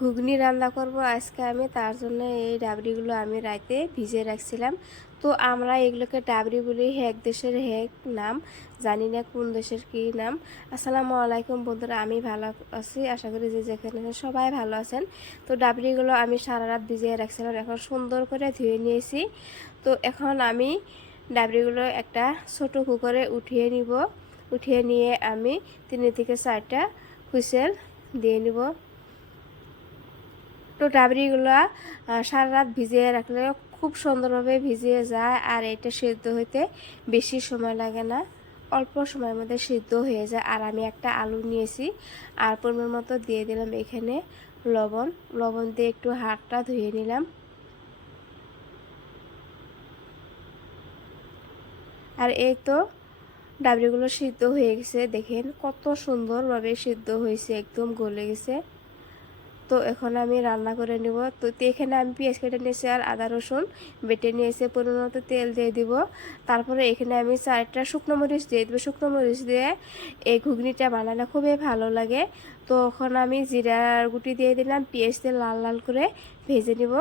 ঘুগনি রান্না করব আজকে আমি, তার জন্য এই ডাবরিগুলো আমি রাতে ভিজিয়ে রাখছিলাম। তো আমরা এগুলোকে ডাবরি বলি, এক দেশের এক নাম, জানি না কোন দেশের কী নাম। আসসালামু আলাইকুম বন্ধুরা, আমি ভালো আছি, আশা করি যে যেখানে সবাই ভালো আছেন। তো ডাবরিগুলো আমি সারা রাত ভিজিয়ে রাখছিলাম, এখন সুন্দর করে ধুয়ে নিয়েছি। তো এখন আমি ডাবরিগুলো একটা ছোট কুকারে উঠিয়ে নিব। উঠিয়ে নিয়ে আমি 3 থেকে 4টা হুইসেল দিয়ে নিব। তো ডাবরিগুলো সারা রাত ভিজিয়ে রাখলে খুব সুন্দরভাবে ভিজিয়ে যায়, আর এটা সিদ্ধ হইতে বেশি সময় লাগে না, অল্প সময়ের মধ্যে সিদ্ধ হয়ে যায়। আর আমি একটা আলু নিয়েছি, আর পরিমাণ মতো দিয়ে দিলাম এখানে লবণ দিয়ে একটু হাতটা ধুয়ে নিলাম। আর এই তো ডাবরিগুলো সিদ্ধ হয়ে গেছে, দেখেন কত সুন্দরভাবে সিদ্ধ হয়েছে, একদম গলে গেছে। তো এখন আমি রান্না করে নেব। তো এখানে আমি পেঁয়াজ কেটে নিয়েছি আর আদা রসুন বেটে নিয়েছি, পরিমাণ মতো তেল দিয়ে দিব। তারপরে এখানে আমি 4টা শুকনো মরিচ দিয়ে দেবো। শুকনো মরিচ দিয়ে এই ঘুগনিটা বানানো খুবই ভালো লাগে। তো এখন আমি জিরার গুঁটি দিয়ে দিলাম, পেঁয়াজ দিয়ে লাল লাল করে ভেজে নিব।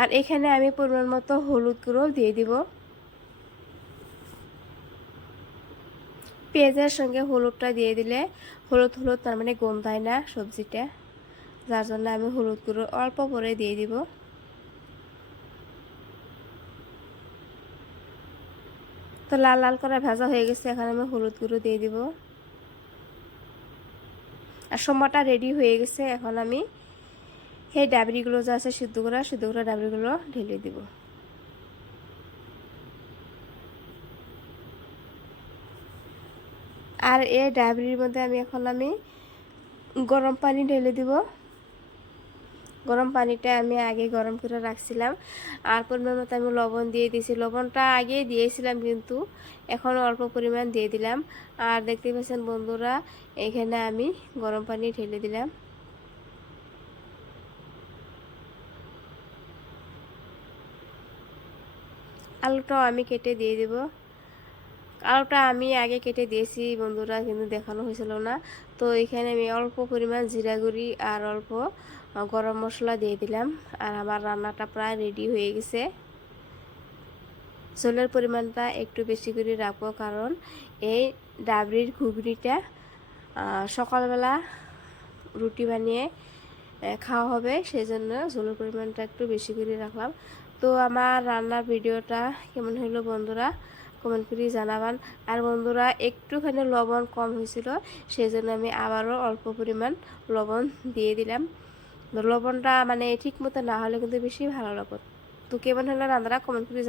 আর এখানে আমি পরিমাণ মতো হলুদ গুঁড়ো দিয়ে দিব। পেঁয়াজের সঙ্গে হলুদটা দিয়ে দিলে হলুদ তার মানে গন্ধায় না সবজিটা, যার জন্য আমি হলুদ গুঁড়ো অল্প করে দিয়ে দিব। তো লাল লাল করে ভাজা হয়ে গেছে, এখন আমি হলুদ গুঁড়ো দিয়ে দিব। আর সম্বারটা রেডি হয়ে গেছে, এখন আমি এই ডাবরিগুলো যা আছে সিদ্ধ করা ডাবরিগুলো ঢেলে দিব। আর এই ডাবরির মধ্যে এখন আমি গরম পানি ঢেলে দিব। গরম পানিটা আমি আগে গরম করে রাখছিলাম, আর পরিমাণ মতো আমি লবণ দিয়ে দিয়েছি। লবণটা আগে দিয়েছিলাম, কিন্তু এখন অল্প পরিমাণ দিয়ে দিলাম। আর দেখতে পাচ্ছেন বন্ধুরা, এখানে আমি গরম পানি ঢেলে দিলাম। আলুটাও আমি কেটে দিয়ে দেব। আলুটা আমি আগে কেটে দিয়েছি বন্ধুরা, কিন্তু দেখানো হয়েছিল না। তো এখানে আমি অল্প পরিমাণ জিরা গুঁড়ি আর অল্প গরম মশলা দিয়ে দিলাম। আর আমার রান্নাটা প্রায় রেডি হয়ে গেছে। ঝোলের পরিমাণটা একটু বেশি করে রাখবো, কারণ এই ডাবরির ঘুগনিটা সকালবেলা রুটি বানিয়ে খাওয়া হবে, সেই জন্য ঝোলের পরিমাণটা একটু বেশি করে রাখলাম। তো আমার রান্নার ভিডিওটা কেমন হলো বন্ধুরা কমেন্ট করে জানাবেন। আর বন্ধুরা একটুখানি লবণ কম হয়েছিল, সেই জন্য আমি আবারও অল্প পরিমাণ লবণ দিয়ে দিলাম। লবণটা মানে ঠিক মতো না হলে কিন্তু বেশি ভালো লাগবে। তো কেমন হলো রান্নাটা কমেন্ট করে জানাবেন।